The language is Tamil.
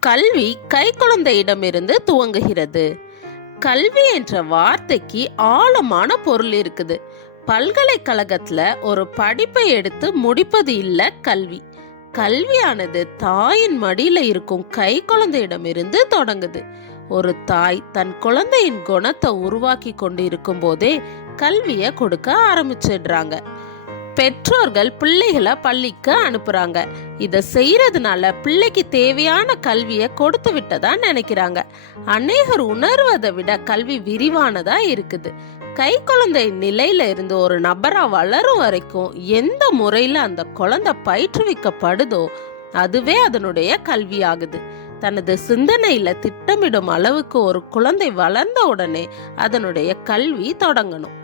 கல்வி கைக்குழந்தையிடமிருந்து துவங்குகிறது. கல்வி என்ற வார்த்தைக்கு ஆழமான பொருள் இருக்குது. பல்கலைக்கழகத்துல ஒரு படிப்பை எடுத்து முடிப்பது இல்ல கல்வி. கல்வியானது தாயின் மடியில இருக்கும் கை குழந்தையிடமிருந்து தொடங்குது. ஒரு தாய் தன் குழந்தையின் குணத்தை உருவாக்கி கொண்டு இருக்கும் போதே கல்வியை கொடுக்க ஆரம்பிச்சிடுறாங்க. பெற்றோர்கள் பிள்ளைகளை பள்ளிக்கு அனுப்புறாங்க. இதை செய்யறதுனால பிள்ளைக்கு தேவையான கல்வியை கொடுத்து விட்டதா நினைக்கிறாங்க. அநேகர் உணர்வதை விட கல்வி விரிவானதா இருக்குது. கை குழந்தை நிலையில இருந்து ஒரு நபரா வளரும் வரைக்கும் எந்த முறையில அந்த குழந்தை பயிற்றுவிக்கப்படுதோ அதுவே அதனுடைய கல்வி ஆகுது. தனது சிந்தனையில திட்டமிடும் அளவுக்கு ஒரு குழந்தை வளர்ந்த உடனே அதனுடைய கல்வி தொடங்கணும்.